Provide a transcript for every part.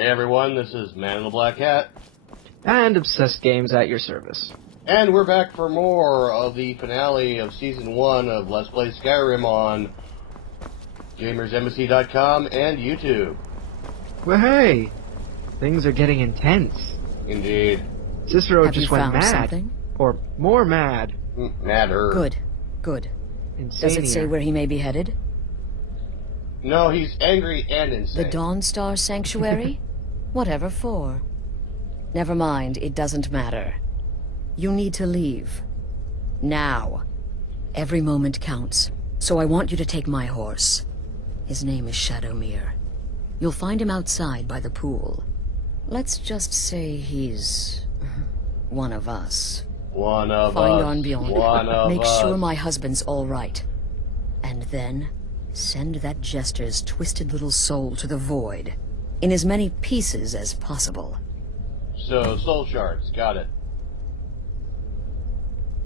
Hey everyone, this is Man in the Black Hat. And Obsessed Games at your service. And we're back for more of the finale of Season 1 of Let's Play Skyrim on GamersEmbassy.com and YouTube. Well, hey! Things are getting intense. Indeed. Cicero Have just you went found mad. something? Or more mad. Madder. Good. Insania. Does it say where he may be headed? No, he's angry and insane. The Dawnstar Sanctuary? Whatever for. Never mind, it doesn't matter. You need to leave. Now. Every moment counts, so I want you to take my horse. His name is Shadowmere. You'll find him outside by the pool. Let's just say he's one of us. One of Find us. on beyond. One of Make us. sure my husband's all right. And then, send that jester's twisted little soul to the void, in as many pieces as possible. So, soul shards. Got it.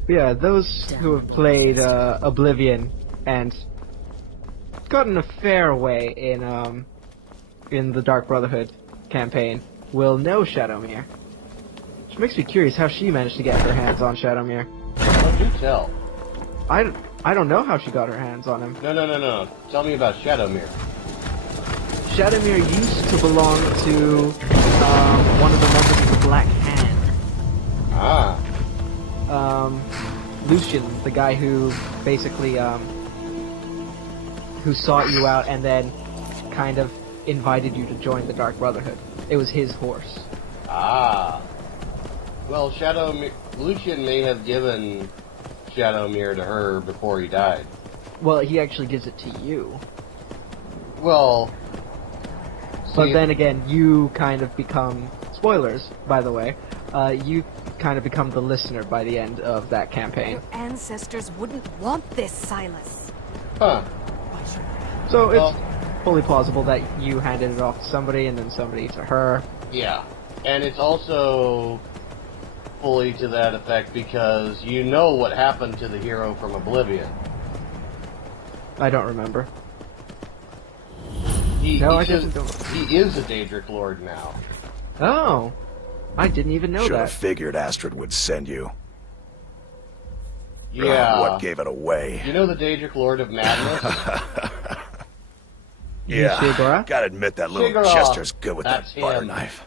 Yeah, those who have played Oblivion and gotten a fair way in the Dark Brotherhood campaign will know Shadowmere. Which makes me curious how she managed to get her hands on Shadowmere. Don't you tell. I don't know how she got her hands on him. No. Tell me about Shadowmere. Shadowmere used to belong to one of the members of the Black Hand. Ah. Lucian, the guy who basically who sought you out and then kind of invited you to join the Dark Brotherhood. It was his horse. Ah. Well, Lucian may have given Shadowmere to her before he died. Well, he actually gives it to you. Well... But then again, you kind of become... Spoilers, by the way. You kind of become the listener by the end of that campaign. Your ancestors wouldn't want this, Silas. Huh. So it's fully plausible that you handed it off to somebody and then somebody to her. Yeah. And it's also fully to that effect because you know what happened to the hero from Oblivion. I don't remember. He is a Daedric Lord now. Oh! I didn't even know Should that. have figured Astrid would send you. Yeah. What gave it away? You know the Daedric Lord of Madness? Yeah, Shigora? gotta admit that little Shigora. Chester's good with That's that butter him. knife.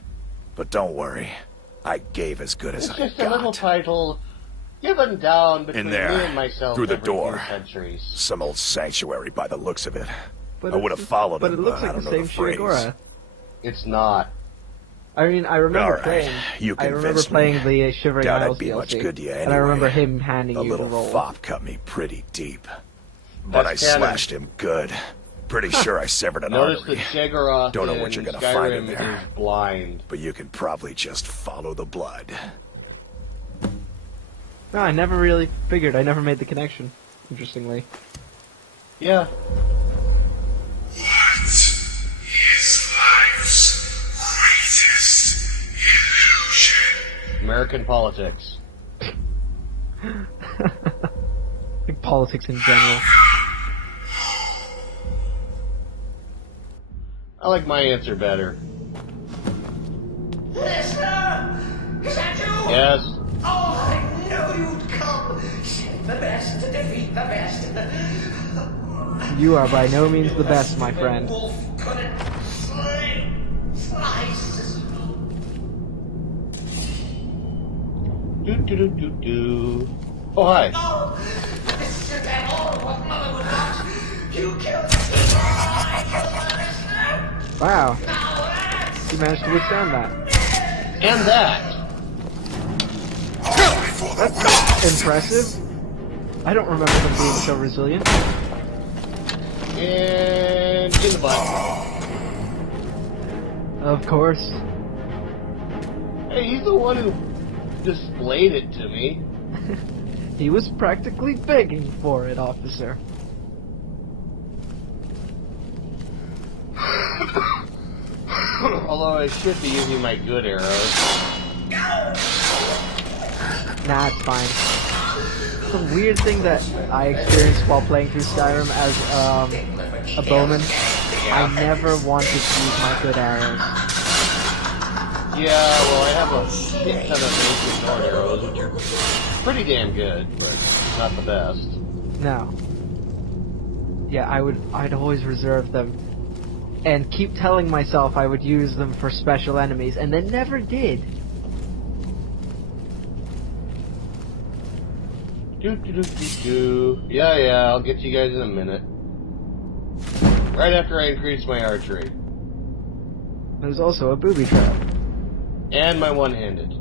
But don't worry, I gave as good as It's I just a little got. title given down between there, me and myself through the every few door. centuries. Some old sanctuary by the looks of it. But I would have followed But him, it looks but I like don't the know same the phrase. Shigora. It's not. I mean, I remember All right, playing. you I remember convinced playing me. the Shivering Doubt Isles I'd be much DLC, good to you and I remember anyway. him handing The you the little role. fop cut me pretty deep. But I That's canon. slashed him good. Pretty sure I severed an Notice artery. that Shaggorath Don't know in what you're gonna Skyrim find in there. is blind. But you can probably just follow the blood. No, I never really figured. I never made the connection. Interestingly. Yeah. What is life's greatest illusion? American politics. Like politics in general. I like my answer better. Listener! Is that you? Yes. Oh, I knew you'd come. Save the best to defeat the best. You are by no means the best, my friend. The wolf couldn't slice. Do. Oh, hi. Oh, this is at all what Mother would want. You killed the listener. Wow, Now that's you managed to withstand that. And that. Impressive. I don't remember them being so resilient. And in the butt. Of course. Hey, he's the one who displayed it to me. He was practically begging for it, officer. Although I should be using my good arrows. Nah, it's fine. Some weird thing that I experienced while playing through Skyrim as a bowman. I never wanted to use my good arrows. Yeah, well, I have a shit ton of ancient sword arrows, which are pretty damn good, but not the best. No. Yeah, I'd always reserve them. And keep telling myself I would use them for special enemies, and then never did. Yeah, I'll get you guys in a minute. Right after I increase my archery. There's also a booby trap. And my one-handed.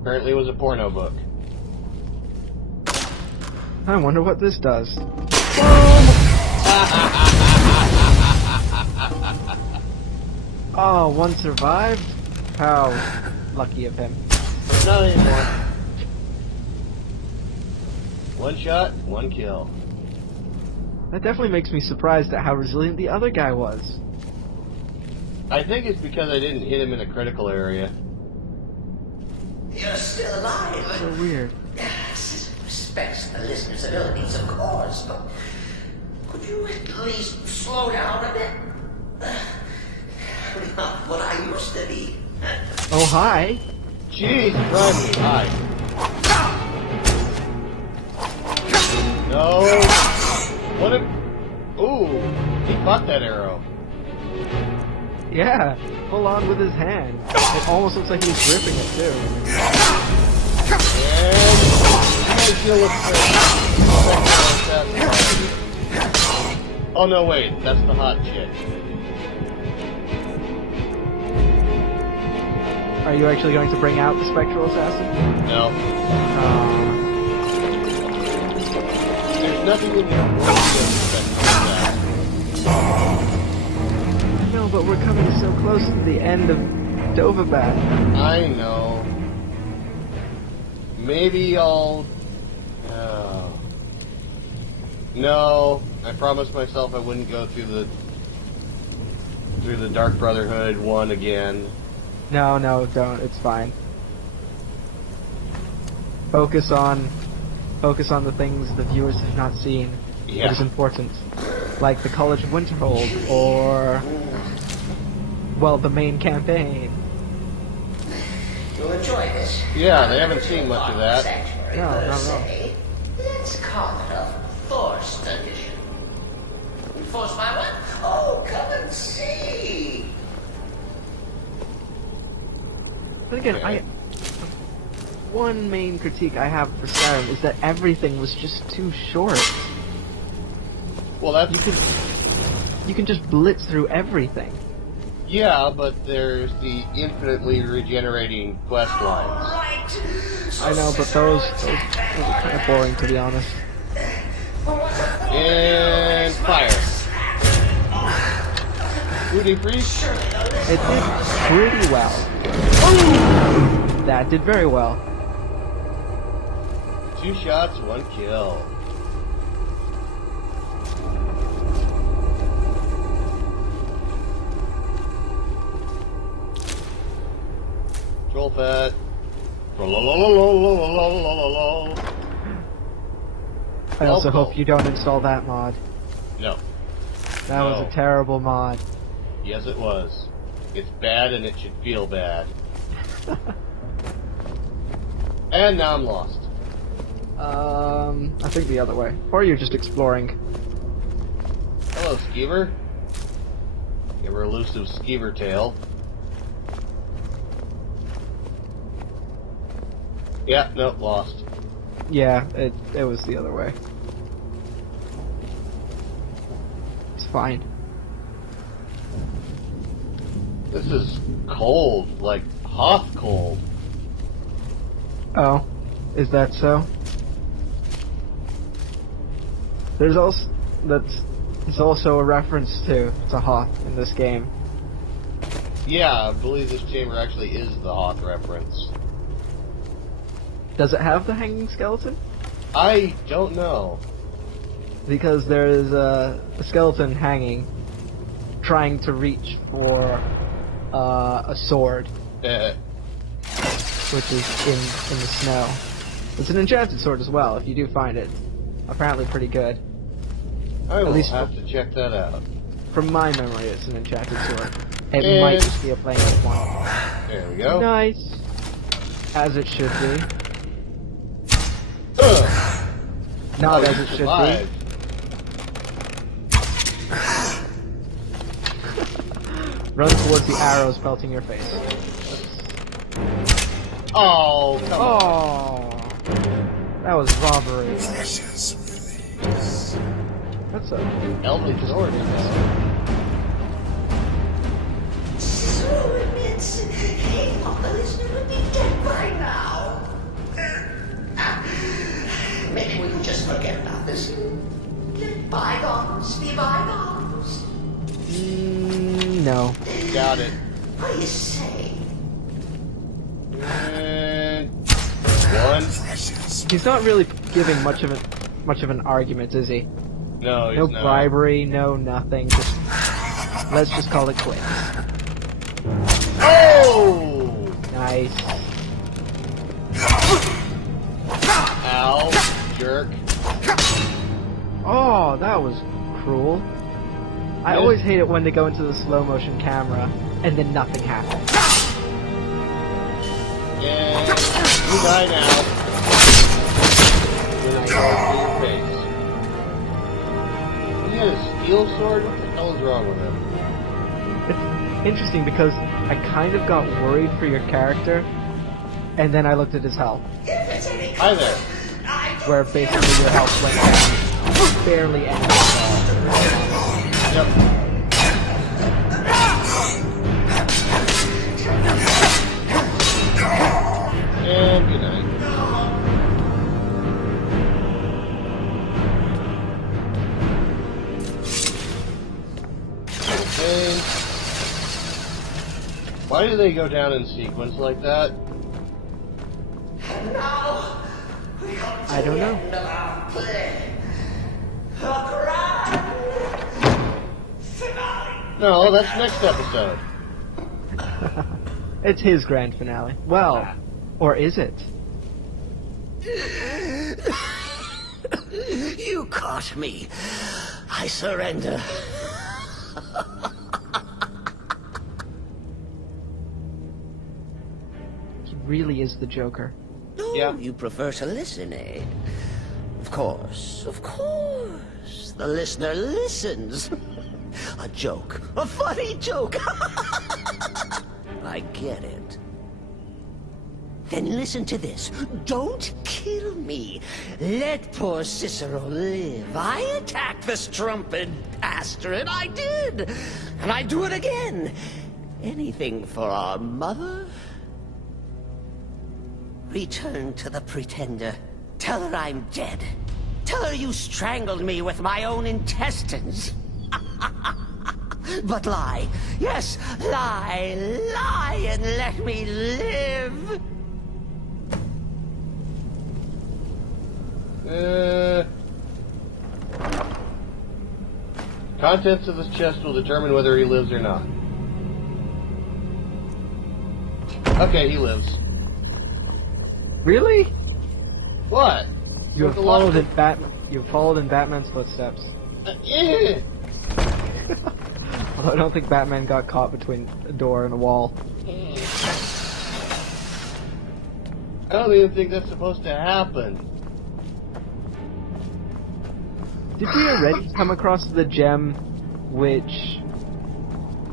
Apparently it was a porno book. I wonder what this does. Oh, one survived? How lucky of him. Not anymore. One shot, one kill. That definitely makes me surprised at how resilient the other guy was. I think it's because I didn't hit him in a critical area. You're still alive. So weird. Yes, respects the listener's abilities, of course, but could you at least slow down a bit? Not what I used to be. Oh, hi. Jeez, Christ, hi. No. What a... Ooh, he caught that arrow. Yeah, full on with his hand. It almost looks like he was gripping it, too. And... You guys deal with the... Oh, no, wait. That's the hot chick. Are you actually going to bring out the Spectral Assassin? No. There's nothing in here No, but we're coming so close to the end of Dovabat. I know. Maybe I'll... No, I promised myself I wouldn't go through the Dark Brotherhood one again. No, don't. It's fine. Focus on the things the viewers have not seen. Yeah. That is important. Like the College of Winterhold, or... well, the main campaign. You'll enjoy this. Yeah, they haven't seen much of that. Sanctuary, No, per not se. Let's call it a forced edition. Forced by what? Oh, come and see. But again, Okay. one main critique I have for Skyrim is that everything was just too short. Well, that's... You can just blitz through everything. Yeah, but there's the infinitely regenerating quest lines. Right. I know, but those are kind of boring, to be honest. And fire. Rudy Freeze? It did pretty well. That did very well. 2 shots, 1 kill. Troll fat. I also Elbow. hope you don't install that mod. No. That was No. a terrible mod. Yes, it was. It's bad and it should feel bad. And now I'm lost. I think the other way. Or you're just exploring. Hello, Skeever. Give her elusive Skeever tail. Yeah, nope, lost. Yeah, it was the other way. It's fine. This is cold, like Hoth cold. Oh, is that so? There's also a reference to Hoth in this game. Yeah, I believe this chamber actually is the Hoth reference. Does it have the hanging skeleton? I don't know. Because there is a skeleton hanging, trying to reach for a sword, which is in the snow. It's an enchanted sword as well, if you do find it. Apparently pretty good. I will least have to check that out. From my memory, it's an enchanted sword. It And- might just be a playing with one. There we go. Nice. As it should be. Ugh. Not Oh, as you it should survived. be. Run towards the arrows pelting your face. Oh, come on. Oh, that was robbery. Precious release. That's a Elderly sword. So admits he thought the listener would be dead by now. Maybe we can just forget about this. Let bygones be bygones. no. Got it. What do you say? And one. Precious. He's not really giving much of an argument, is he? No, he's No not. bribery, no nothing. Just let's just call it quits. Oh! Nice. Ow, jerk. Oh, that was cruel. I Yeah. always hate it when they go into the slow motion camera and then nothing happens. And you die now. With a sword to your face. He had a steel sword? What the hell is wrong with him? It's interesting because I kind of got worried for your character, and then I looked at his health, Hi there. where basically your health went down barely any at all. Yep. And good night. Okay. Why do they go down in sequence like that? Now, I don't know. end of our play. A grand finale. No, that's next episode. It's his grand finale. Well, or is it? You caught me. I surrender. He really is the Joker. No, Yeah. you prefer to listen, eh? Of course, of course. The listener listens. A joke. A funny joke. I get it. Then listen to this. Don't kill me. Let poor Cicero live. I attacked the strumpet bastard. I did. And I do it again. Anything for our mother? Return to the Pretender. Tell her I'm dead. Tell her you strangled me with my own intestines. But lie. Yes, lie. Lie and let me live. Contents of this chest will determine whether he lives or not. Okay, he lives. Really? What? You have followed in Batman's footsteps. Yeah. Although I don't think Batman got caught between a door and a wall. I don't even think that's supposed to happen. Did we already come across the gem which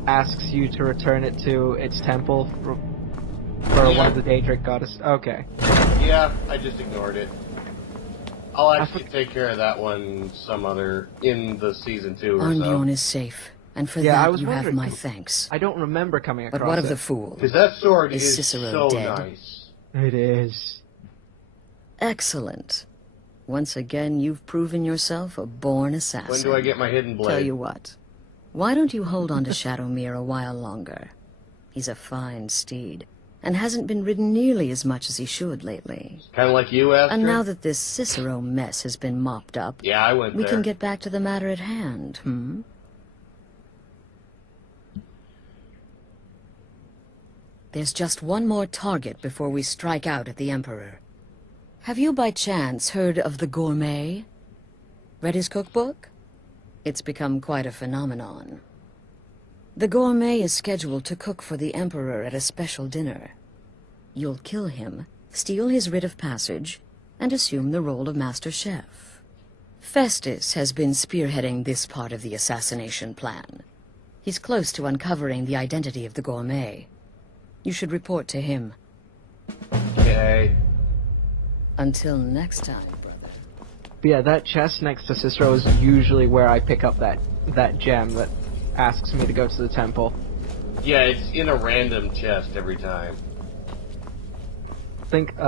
asks you to return it to its temple for one of the Daedric goddess? Okay. Yeah, I just ignored it. I'll actually take care of that one in the season 2 or Arnbjorn so. is safe, and for Yeah, I that was you have wondering- my thanks. I don't remember coming across But what of it. the fool? Because that sword Is is Cicero so dead? nice. It is. Excellent. Once again, you've proven yourself a born assassin. When do I get my hidden blade? Tell you what, why don't you hold on to Shadowmere a while longer? He's a fine steed, and hasn't been ridden nearly as much as he should lately. Kind of like you, Astrid? And now that this Cicero mess has been mopped up, Yeah, I went we there. can get back to the matter at hand, hmm? There's just one more target before we strike out at the Emperor. Have you by chance heard of the Gourmet? Read his cookbook? It's become quite a phenomenon. The gourmet is scheduled to cook for the Emperor at a special dinner. You'll kill him, steal his writ of passage, and assume the role of Master Chef. Festus has been spearheading this part of the assassination plan. He's close to uncovering the identity of the gourmet. You should report to him. Okay. Until next time, brother. But yeah, that chest next to Cicero is usually where I pick up that gem that asks me to go to the temple. Yeah, it's in a random chest every time. I think,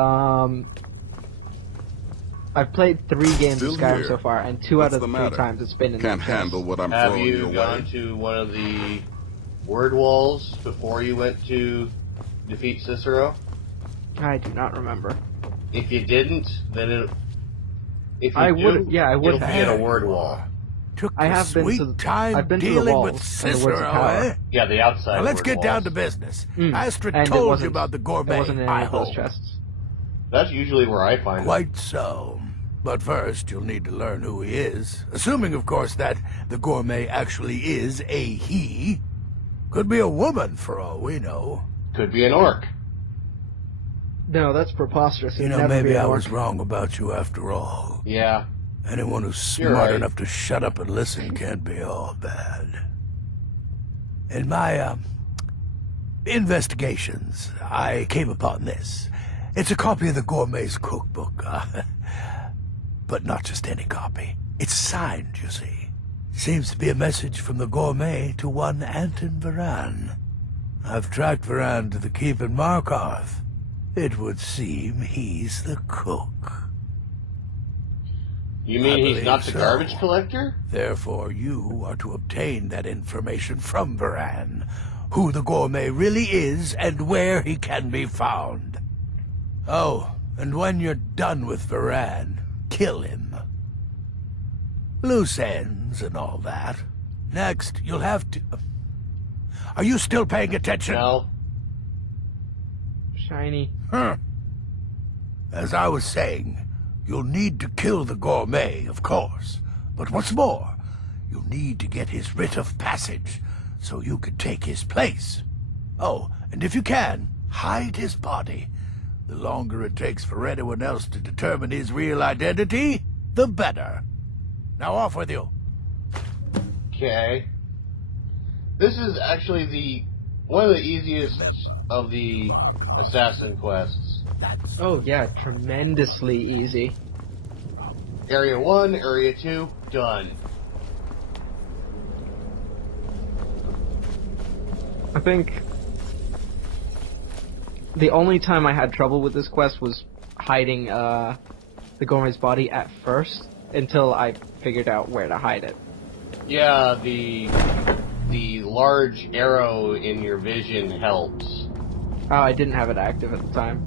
I've played 3 games Still of Skyrim here. so far, and 2 What's out of the 3 matter? times it's been in Can't that chest. handle what I'm Have throwing you your gone way. to one of the word walls before you went to defeat Cicero? I do not remember. If you didn't, then if you I do, would- yeah, I would it'll be have. at a word wall. Took I the have been sweet to time I've been to the dealing walls with and the Woods of Cicero, Power. eh? Yeah, the outside. Now let's word get down walls. to business. Mm. Astra And it told you wasn't- about the It gourmet. wasn't in I any of those hope. chests. That's usually where I find it. Quite so. But first, you'll need to learn who he is. Assuming, of course, that the gourmet actually is a he. Could be a woman, for all we know. Could be an orc. No, that's preposterous. You It'd know, never be maybe an I orc. was wrong about you after all. Yeah. Anyone who's You're smart right. enough to shut up and listen can't be all bad. In my, investigations, I came upon this. It's a copy of the gourmet's cookbook, but not just any copy. It's signed, you see. Seems to be a message from the gourmet to one Anton Varan. I've tracked Varan to the keep in Markarth. It would seem he's the cook. You mean I he's believe not the so. garbage collector? Therefore, you are to obtain that information from Varan, who the gourmet really is and where he can be found. Oh, and when you're done with Varan, kill him. Loose ends and all that. Next, you'll have to... Are you still paying attention? No. Shiny. Huh. As I was saying, you'll need to kill the gourmet, of course. But what's more, you'll need to get his writ of passage, so you can take his place. Oh, and if you can, hide his body. The longer it takes for anyone else to determine his real identity, the better. Now off with you. Okay. This is actually one of the easiest of the assassin quests. That's Oh yeah, tremendously easy. Area 1, Area 2, done. I think the only time I had trouble with this quest was hiding the gourmet's body at first, until I figured out where to hide it. Yeah, the large arrow in your vision helps. Oh, I didn't have it active at the time.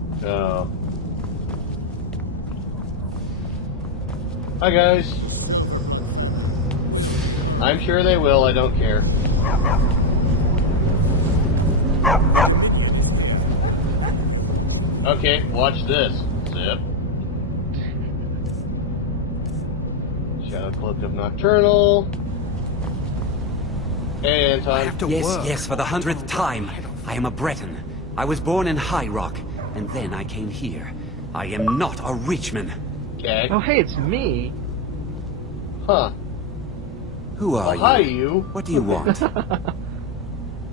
Hi guys. I'm sure they will, I don't care. Okay, watch this. Zip. Shadow Cloak of Nocturnal. Hey, Anton. Yes, for the 100th time. I am a Breton. I was born in High Rock, and then I came here. I am not a Richman. Okay. Oh hey, it's me! Huh. Who are Well, you? hi, you. What do you want?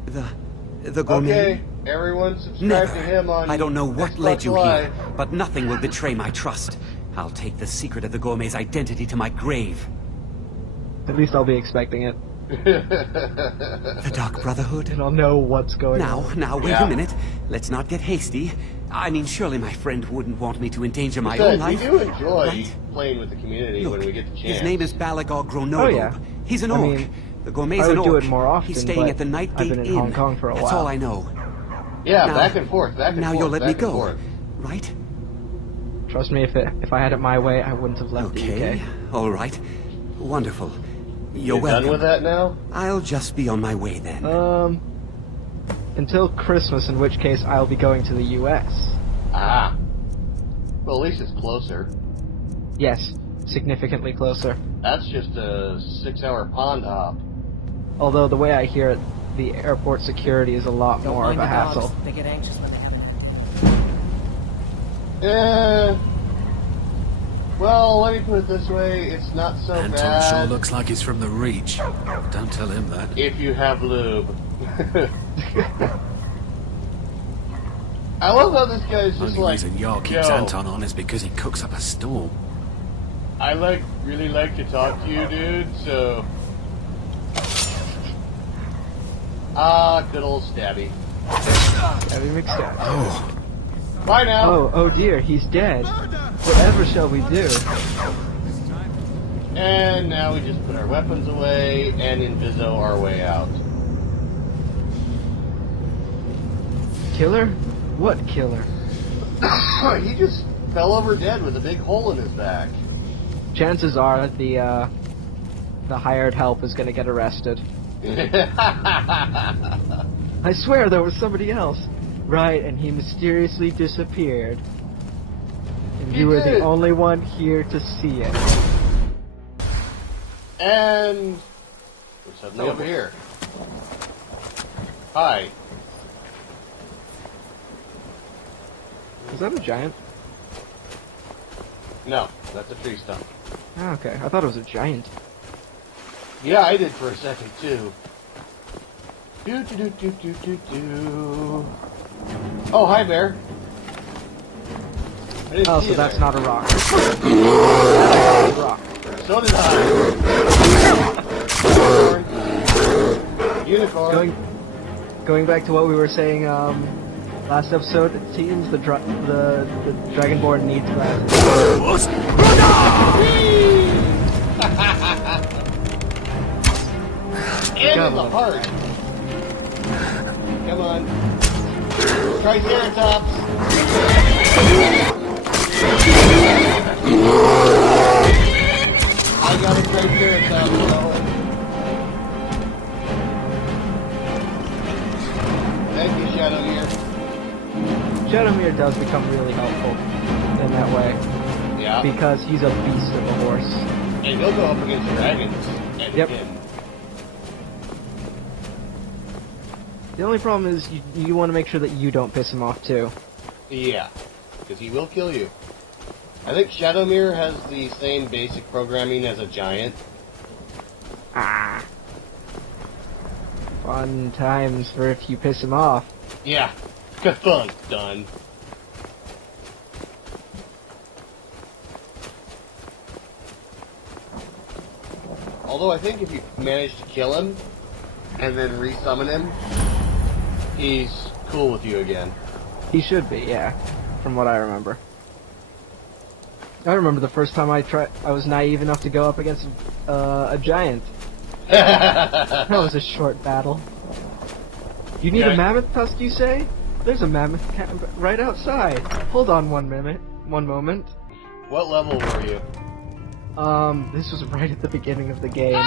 the gourmet? Okay, everyone subscribe Never. to him on I don't know what Xbox led you Live. here, but nothing will betray my trust. I'll take the secret of the gourmet's identity to my grave. At least I'll be expecting it. The Dark Brotherhood? And I'll know what's going on. Now, wait Yeah. a minute. Let's not get hasty. I mean, surely my friend wouldn't want me to endanger my Besides, own life. we do enjoy right? playing with the community Look, when we get the chance. his name is Balagor Gronogob. Oh, yeah. He's an I orc. mean, The gourmet's I would an do orc. it more often, He's staying but at the Night I've Gate been in Inn. Hong Kong for a That's while. all I know. Yeah, Now- back and forth, back and Now forth. you'll let me back and go, forth. right? Trust me, if I had it my way, I wouldn't have left the Okay. UK. All right. Wonderful. You're You welcome. done with that now? I'll just be on my way then. Until Christmas, in which case I'll be going to the US. Ah. Well, at least it's closer. Yes, significantly closer. That's just a 6-hour pond hop. Although the way I hear it, the airport security is a lot Don't more mind of a the dogs. hassle. They get anxious when they haven't. Well, let me put it this way, it's not so Anton bad sure looks like he's from the Reach. Don't tell him that. if you have lube. I love how this guy's just Only like, reason Yar keeps yo, Anton on is because he cooks up a storm. I really like to talk to you, dude, so... good old Stabby. Heavy McStab. Oh, Bye now! Oh dear, he's dead. Whatever shall we do? And now we just put our weapons away and Inviso our way out. Killer? What killer? He just fell over dead with a big hole in his back. Chances are the hired help is gonna get arrested. I swear there was somebody else. Right, and he mysteriously disappeared. And He you were did. the only one here to see it. And we're suddenly over here. Hi. Is that a giant? No, that's a tree stump. Oh, okay, I thought it was a giant. Yeah, I did for a second too. Do do do do do do do. Oh, hi, bear. I didn't Oh, see so you that's there. not a rock. A rock. So did I. Unicorn. Going back to what we were saying last episode, it seems the Dragonborn needs glasses. And in the heart. Come on. Triceratops. I got a Triceratops, though. Thank you, Shadowmere. Shadowmere does become really helpful in that way. Yeah. Because he's a beast of a horse. And he'll go up against dragons. And Yep. again. The only problem is you want to make sure that you don't piss him off too. Yeah. Because he will kill you. I think Shadowmere has the same basic programming as a giant. Ah. Fun times for if you piss him off. Yeah. Good fun. Done. Although I think if you manage to kill him and then resummon him, he's cool with you again. He should be, yeah. From what I remember. I remember the first time I was naive enough to go up against a giant. That was a short battle. You need Yeah. a mammoth tusk, you say? There's a mammoth camp right outside. Hold on one moment. What level were you? This was right at the beginning of the game.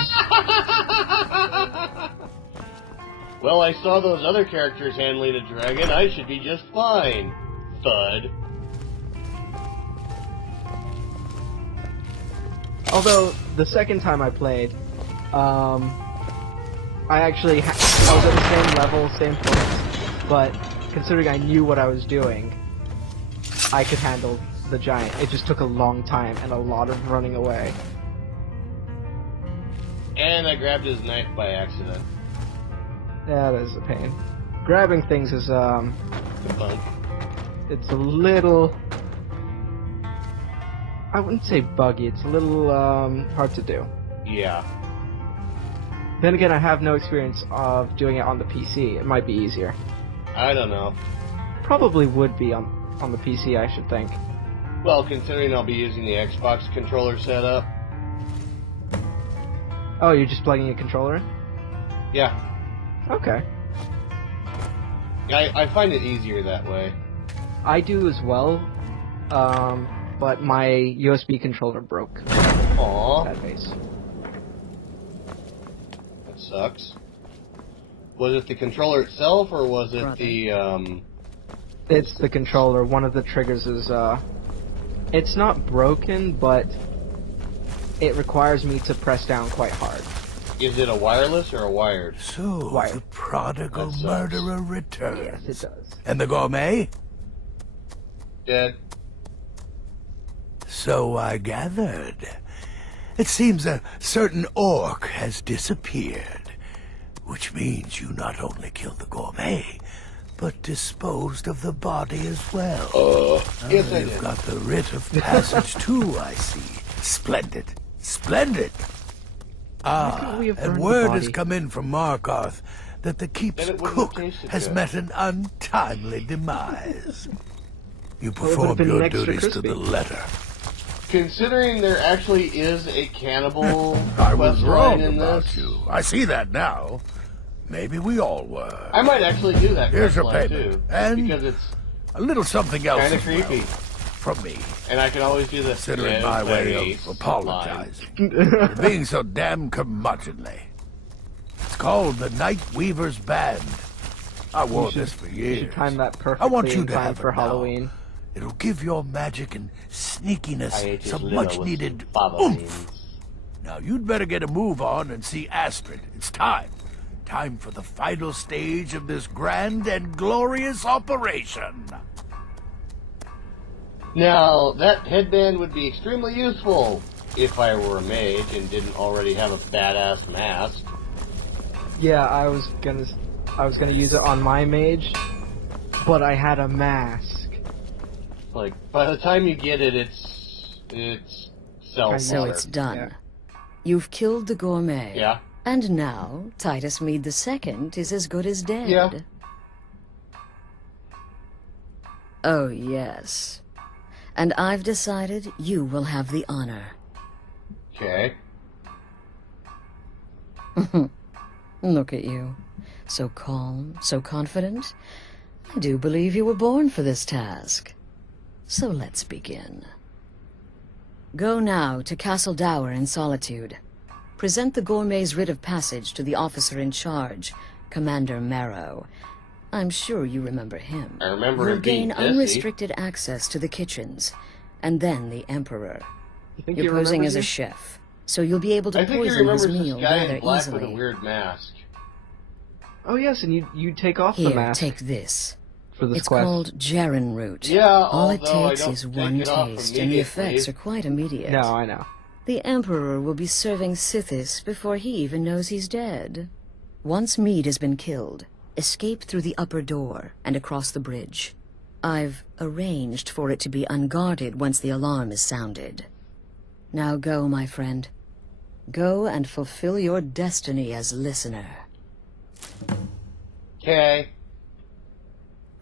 Well, I saw those other characters handling a dragon. I should be just fine. Thud. Although, the second time I played, I actually I was at the same level, same points, but considering I knew what I was doing, I could handle the giant. It just took a long time and a lot of running away. And I grabbed his knife by accident. That is a pain. Grabbing things is, Fun. it's a little... I wouldn't say buggy, it's a little, hard to do. Yeah. Then again, I have no experience of doing it on the PC. It might be easier. I don't know. Probably would be on the PC, I should think. Well, considering I'll be using the Xbox controller setup. Oh, you're just plugging a controller in? Yeah. Okay. I find it easier that way. I do as well, but my USB controller broke. Aww. That base. That sucks. Was it the controller itself, or was it the, It's the controller. One of the triggers is, it's not broken, but it requires me to press down quite hard. Is it a wireless or a wired? So, Wired. the prodigal That sucks. murderer returns. Yes, it does. And the gourmet? Dead. So I gathered. It seems a certain orc has disappeared, which means you not only killed the gourmet, but disposed of the body as well. Yes, I You've did. got the writ of passage too, I see. Splendid. Splendid. we have burned And the word has body? come in from Markarth that the keep's Then it wouldn't cook have tasted has good. met an untimely demise. You it would've performed been your extra duties to crispy. the letter. Considering there actually is a cannibal I was quest wrong line in about this, you. I see that now. Maybe we all were. I might actually do that Here's quest your line payment. too, And because it's a little something else kind of as well, creepy, from me, and I can always do the considering my way of apologizing for being so damn curmudgeonly. It's called the Night Weaver's Band. I wore this for You years. should time that I perfectly want you in to time have for it now. Halloween. It'll give your magic and I sneakiness ate his some liver much with needed some fava oomph. beans. Now you'd better get a move on and see Astrid. It's time. Time for the final stage of this grand and glorious operation. Now, that headband would be extremely useful if I were a mage and didn't already have a badass mask. Yeah, I was gonna use it on my mage, but I had a mask. Like, by the time you get it, it's self So it's done. Yeah. You've killed the gourmet. Yeah. And now, Titus Mead II is as good as dead. Yeah. Oh, yes. And I've decided you will have the honor. Okay. Look at you. So calm, so confident. I do believe you were born for this task. So let's begin. Go now to Castle Dower in Solitude. Present the gourmet's writ of passage to the officer in charge, Commander Marrow. I'm sure you remember him. I remember You'll him being gain pissy. unrestricted access to the kitchens, and then the Emperor. You think You're he posing remembers as a you? chef, so you'll be able to I think he poison his remembers this meal guy rather in black easily. with a weird mask. Oh yes, and you take off the Here, mask take this. for this It's quest. called Jaren root. Yeah, All it although I takes don't is take one it off taste, and the effects immediately. are quite immediate. No, I know. The Emperor will be serving Sithis before he even knows he's dead. Once Mead has been killed, escape through the upper door and across the bridge. I've arranged for it to be unguarded once the alarm is sounded. Now go, my friend. Go and fulfill your destiny as listener. Okay.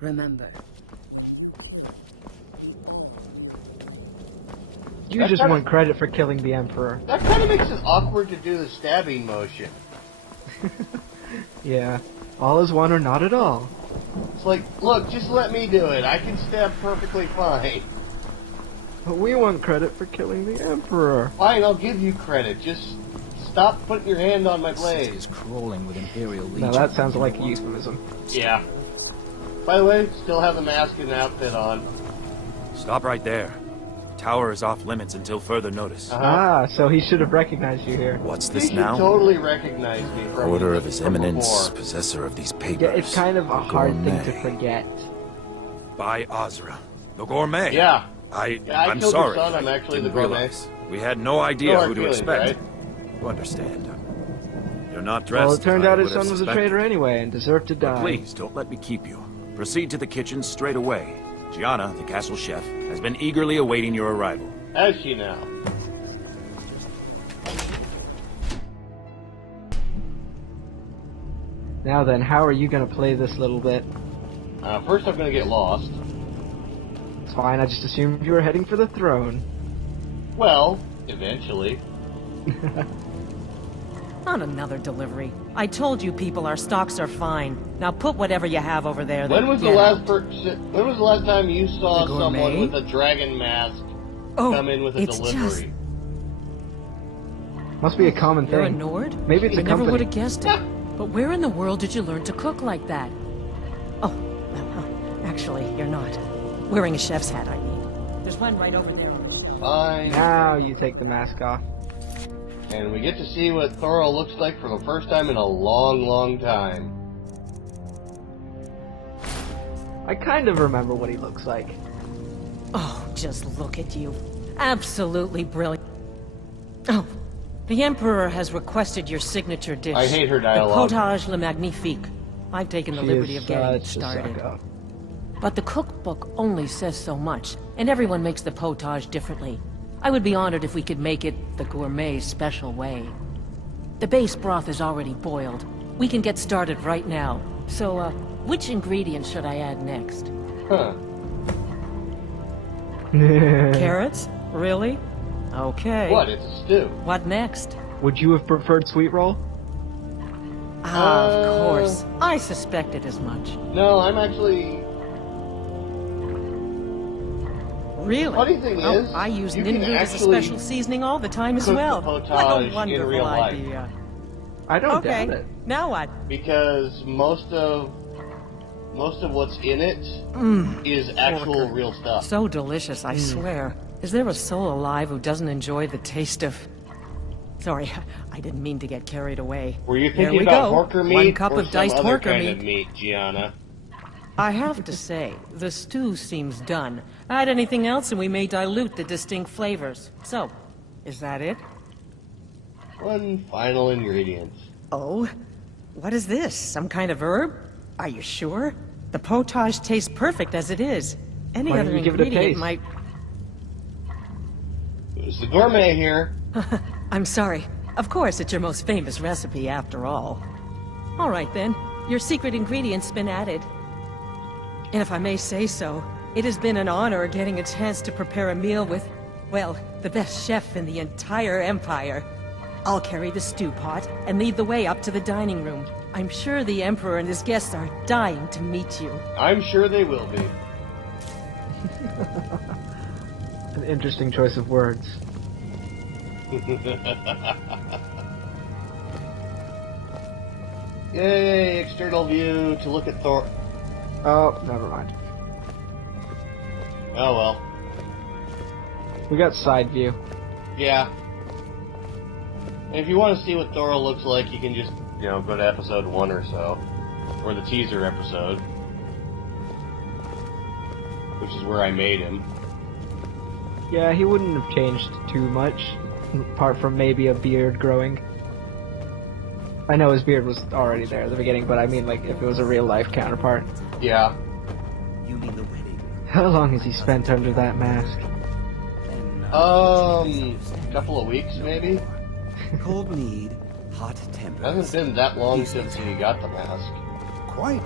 Remember, You That's just kinda- want credit for killing the Emperor. That kind of makes it awkward to do the stabbing motion. Yeah. All is one or not at all. It's like, look, just let me do it. I can stab perfectly fine. But we want credit for killing the Emperor. Fine, I'll give you credit. Just stop putting your hand on my The city blade. is crawling with Imperial Legion. Now that sounds like a euphemism. Yeah. By the way, still have the mask and outfit on. Stop right there. Tower is off limits until further notice. Ah, so he should have recognized you here. What's He this should now? totally recognize me from Order of His from Eminence, before. possessor of these papers. Yeah, it's kind of a hard thing to Gourmet. forget. By Azra. The gourmet. Yeah. I'm killed your sorry. son, I'm I actually didn't the gourmet. realize. We had no idea No hard who to feelings, expect. right? You understand. You're not dressed. Well, it turned as I out his would have son was a suspected. traitor anyway and deserved to But die. please, don't let me keep you. Proceed to the kitchen straight away. Gianna, the castle chef, has been eagerly awaiting your arrival. Has she now? Now then, how are you gonna play this little bit? First, I'm gonna get lost. It's fine, I just assumed you were heading for the throne. Well, eventually. Not another delivery. I told you people our stocks are fine. Now put whatever you have over there. When then was the get last out. When was the last time you saw The someone gourmet? with a dragon mask Oh, come in with a it's delivery? just... Must be a common You're a thing. Nord? Maybe it's I a never company. would have guessed it. But where in the world did you learn to cook like that? Oh, actually, you're not. Wearing a chef's hat, I mean. There's one right over there on the shelf. Fine. Now you take the mask off. And we get to see what Thorol looks like for the first time in a long, long time. I kind of remember what he looks like. Oh, just look at you. Absolutely brilliant. Oh, the Emperor has requested your signature dish. I hate her dialogue. The potage le magnifique. I've taken the She liberty is of getting it such a started. sucker. But the cookbook only says so much, and everyone makes the potage differently. I would be honored if we could make it the gourmet special way. The base broth is already boiled. We can get started right now. So, which ingredients should I add next? Huh. Carrots? Really? Okay. What? It's a stew. What next? Would you have preferred sweet roll? Ah, of course. I suspected as much. No, I'm actually... Really? Funny thing is, I use you can ninroot as a actually special seasoning all the time as cook well. the What a potage in wonderful real life. idea. I don't Okay, doubt it. now what? Because most of what's in it is actual Porker. real stuff. So delicious, I swear. Is there a soul alive who doesn't enjoy the taste of... Sorry, I didn't mean to get carried away. Were you There thinking we about go. porker meat 1 cup or of some diced other porker kind meat. of meat, Gianna? I have to say, the stew seems done. Add anything else and we may dilute the distinct flavors. So, is that it? One final ingredient. Oh? What is this? Some kind of herb? Are you sure? The potage tastes perfect as it is. Any Why other don't you give it a ingredient taste? might... It's the gourmet here. I'm sorry. Of course, it's your most famous recipe after all. All right then. Your secret ingredient's been added. And if I may say so, it has been an honor getting a chance to prepare a meal with, well, the best chef in the entire Empire. I'll carry the stew pot and lead the way up to the dining room. I'm sure the Emperor and his guests are dying to meet you. I'm sure they will be. An interesting choice of words. Yay, external view to look at Thor. Oh, never mind. Oh well. We got side view. Yeah. And if you want to see what Thorol looks like, you can just, go to episode 1 or so. Or the teaser episode. Which is where I made him. Yeah, he wouldn't have changed too much, apart from maybe a beard growing. I know his beard was already there at the beginning, but I mean, like, if it was a real-life counterpart. Yeah. You mean the wedding? How long has he spent under that mask? Couple of weeks, maybe? Cold mead, hot tempers. Hasn't been that long since he got the mask. Quite.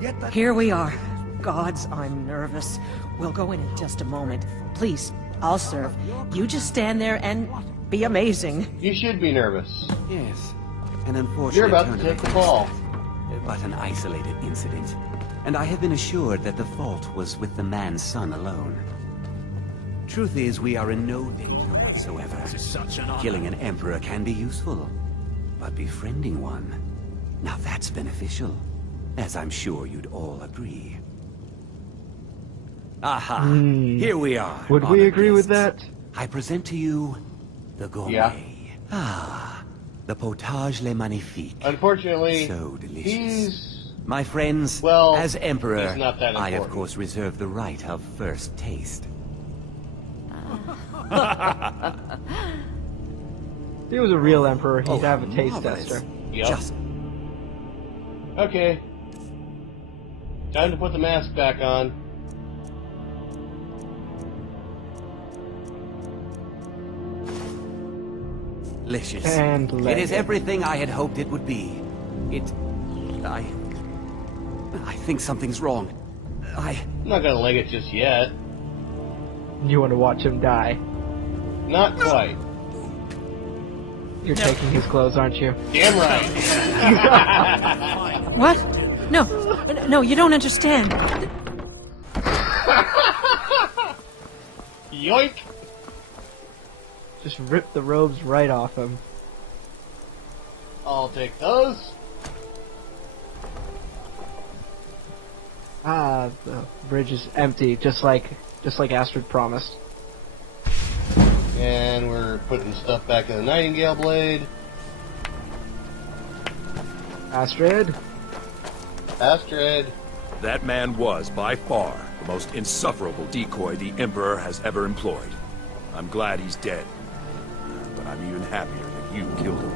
Yet that Here we are. Gods, I'm nervous. We'll go in just a moment. Please, I'll serve. You just stand there and be amazing. You should be nervous. Yes, an unfortunate You're about turn to of take the events, fall. but an isolated incident. And I have been assured that the fault was with the man's son alone. Truth is, we are in no danger whatsoever. Killing an emperor can be useful, but befriending one, now that's beneficial, as I'm sure you'd all agree. Aha! Here we are. Would we honored agree with guests. that? I present to you the gourmet. Yeah. Ah, the potage le magnifique. Unfortunately, So delicious. he's... My friends, Well, as Emperor, he's not that I of important. course reserve the right of first taste. If he was a real emperor, he'd Oh, have a taste marvelous. tester. Yep. Just Okay. Time to put the mask back on. delicious. And it is leg. everything I had hoped it would be. I think something's wrong. I'm not gonna leg it just yet. You want to watch him die. Not quite. You're taking his clothes, aren't you? Damn right. What? No, no, you don't understand. Yoink! Just rip the robes right off him. I'll take those. Ah, the bridge is empty, just like Astrid promised. And we're putting stuff back in the Nightingale blade. Astrid? Astrid. That man was, by far, the most insufferable decoy the Emperor has ever employed. I'm glad he's dead. But I'm even happier that you killed him.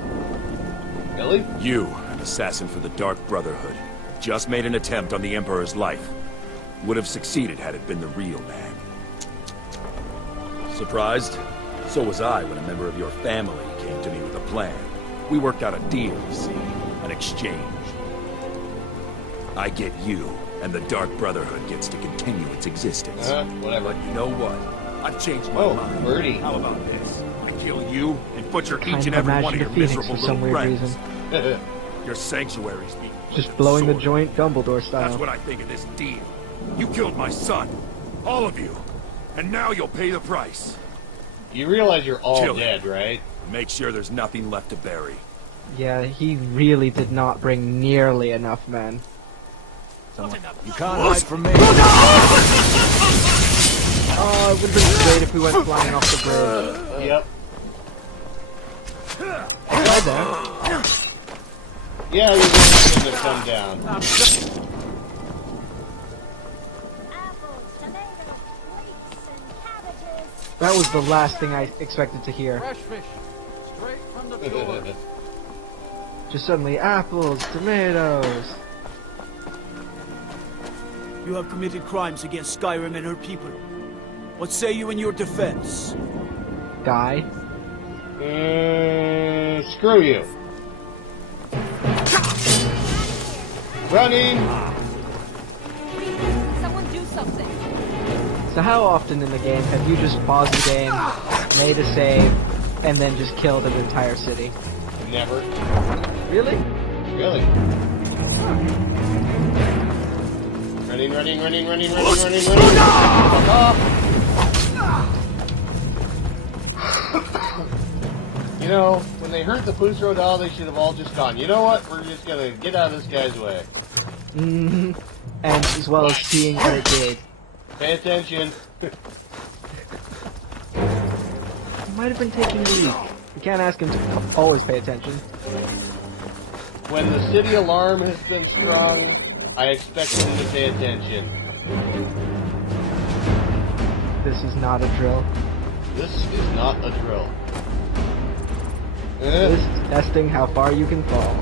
Really? You, an assassin for the Dark Brotherhood, just made an attempt on the Emperor's life. Would have succeeded had it been the real man. Surprised? So was I when a member of your family came to me with a plan. We worked out a deal, you see. An exchange. I get you, and the Dark Brotherhood gets to continue its existence. Whatever. But you know what? I've changed my mind. Birdie. How about this? I kill you and butcher Kind each and of every one of imagined your a phoenix miserable for some little weird friends. reason. Your sanctuaries be Just blowing the sword. joint Dumbledore That's style. what I think of this deal. You killed my son. All of you. And now you'll pay the price. You realize you're all Kill dead, right? Make sure there's nothing left to bury. Yeah, he really did not bring nearly enough men. You can't hide from me. Oh, it would have been great if we went flying off the bridge. Yep. I tried that. Yeah, we really shouldn't have come down. That was the last thing I expected to hear. Fresh fish, straight from the fjord. Just suddenly, apples, tomatoes. You have committed crimes against Skyrim and her people. What say you in your defense? Guy. Screw you. Running! Someone do something. So how often in the game have you just paused the game, made a save, and then just killed an entire city? Never. Really? Really? Running. Fuck off! You know, when they hurt the Pusro doll, they should have all just gone, you know what? We're just gonna get out of this guy's way. Mm-hmm. And as well as seeing what it did. Pay attention. He might have been taking a leak. You can't ask him to always pay attention. When the city alarm has been strung, I expect him to pay attention. This is not a drill. This is not a drill. This is testing how far you can fall.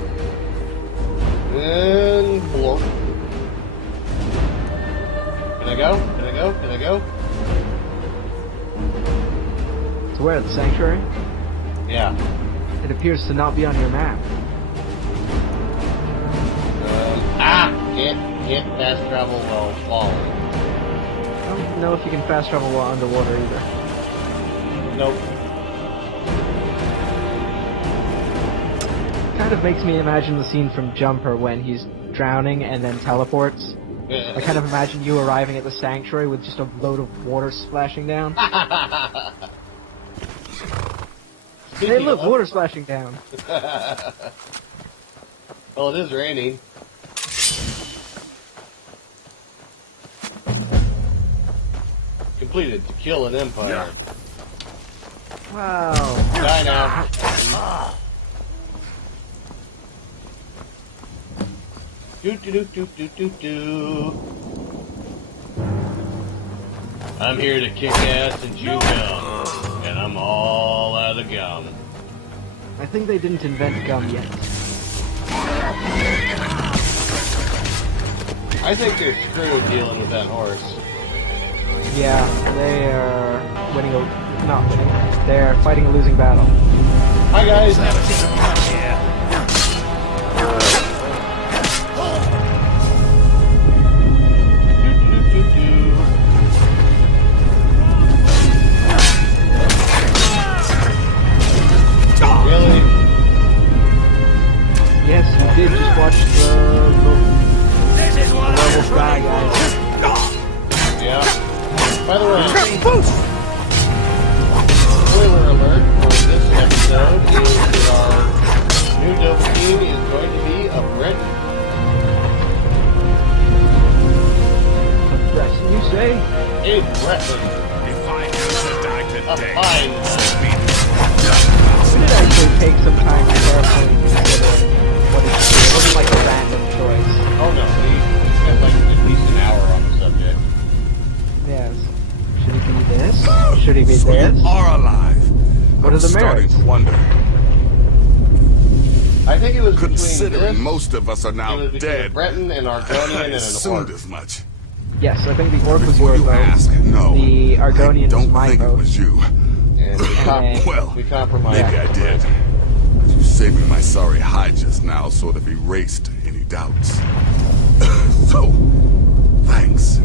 And blorp. Can I go? So where? The sanctuary? Yeah. It appears to not be on your map. Can't fast travel while falling. I don't know if you can fast travel while underwater either. Nope. Kind of makes me imagine the scene from Jumper when he's drowning and then teleports. I kind of imagine you arriving at the sanctuary with just a load of water splashing down. Hey look, water splashing down. Well, it is raining. Completed to kill an empire. Wow. Die now. I'm here to kick ass and chew gum, and I'm all out of gum. I think they didn't invent gum yet. I think they're screwed dealing with that horse. Yeah, they are winning a... not winning. They're fighting a losing battle. Hi guys! Really? Yes, you did just watch the Werewolf guy, guys. Yeah. By the way, spoiler alert for this episode is that our new dope team is going to be a Brit. That's what you say. A Breton. If I use the die to fine. We did actually take some time to carefully consider what it's doing. It wasn't like a random choice. Oh no, we spent like at least an hour on the subject. Yes. Should he be this? Should he be So this? you are alive. What are the Starting merits? to wonder. I think it was between Considering this, most of us are it now was between dead, Breton and Argonian I and an assumed orc. as much. Yes, I think the orc was Before your you vote. ask, no, The Argonian I don't was my think vote. it was you. And Well, we compromised. maybe I did. But you saving my sorry hide just now sort of erased any doubts. So, thanks.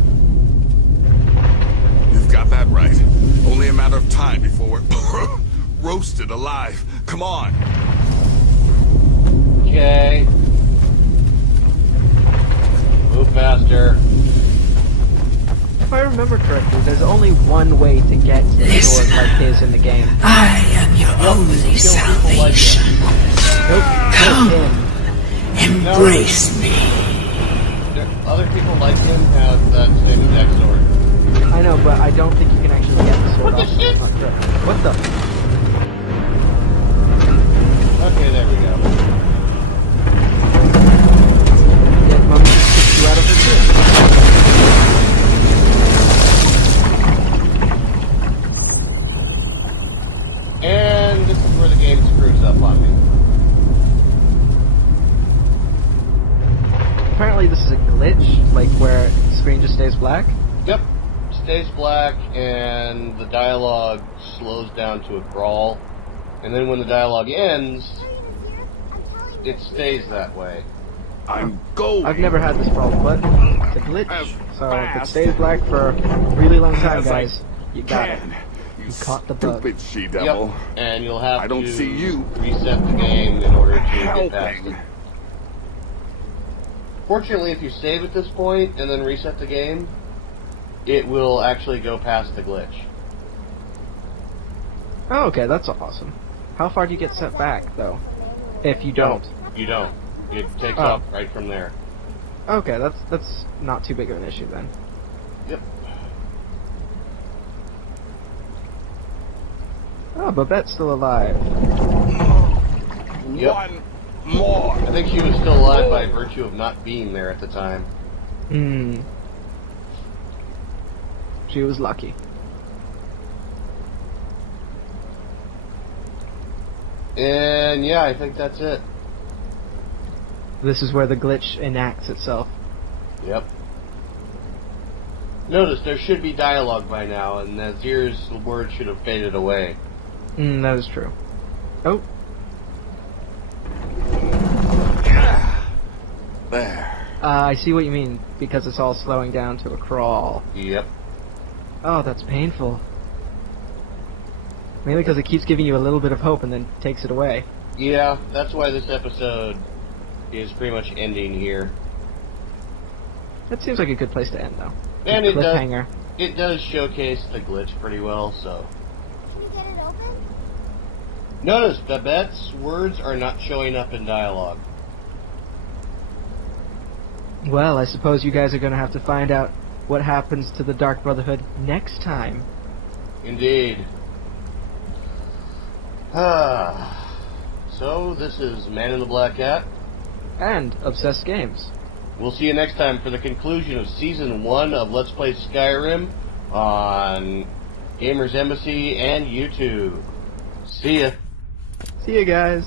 You've got that right. Only a matter of time before we're roasted alive. Come on. Okay. Move faster. If I remember correctly, there's only one way to get to a sword like his in the game. I am your only salvation. Come, embrace me. Other people like him have that same exact sword. I know, but I don't think you can actually get the sword What the off. shit? Not sure. What the? Okay, there we go. Yeah, Mummy just kicked you out of her And this is where the game screws up on me. Apparently this is a glitch, like where the screen just stays black. Yep. Stays black and the dialogue slows down to a crawl. And then when the dialogue ends, it stays that way. I'm going. I've never had this problem, but it's a glitch. So if it stays black for a really long time, guys, you got it. You caught the bug. Stupid she-devil. Yep. And you'll have I don't to see you reset the game in order to get past helping. it. Fortunately, if you save at this point and then reset the game, it will actually go past the glitch. Oh, okay, that's awesome. How far do you get set back, though? If you don't. You don't. It takes Oh. off right from there. Okay, that's not too big of an issue then. Yep. Oh, Babette's still alive. Yep. One more. I think she was still alive by virtue of not being there at the time. Hmm. She was lucky. And yeah, I think that's it. This is where the glitch enacts itself. Yep. Notice there should be dialogue by now, and Nazir's words should have faded away. That is true. Oh. There. I see what you mean, because it's all slowing down to a crawl. Yep. Oh, that's painful. Mainly because it keeps giving you a little bit of hope and then takes it away. Yeah, that's why this episode is pretty much ending here. That seems like a good place to end, though. And Cliffhanger. it does showcase the glitch pretty well, so. Can you get it open? Notice, Babette's words are not showing up in dialogue. Well, I suppose you guys are going to have to find out what happens to the Dark Brotherhood next time. Indeed. So, this is Man in the Black Cat. And Obsessed Games. We'll see you next time for the conclusion of Season 1 of Let's Play Skyrim on Gamers Embassy and YouTube. See ya. See you guys.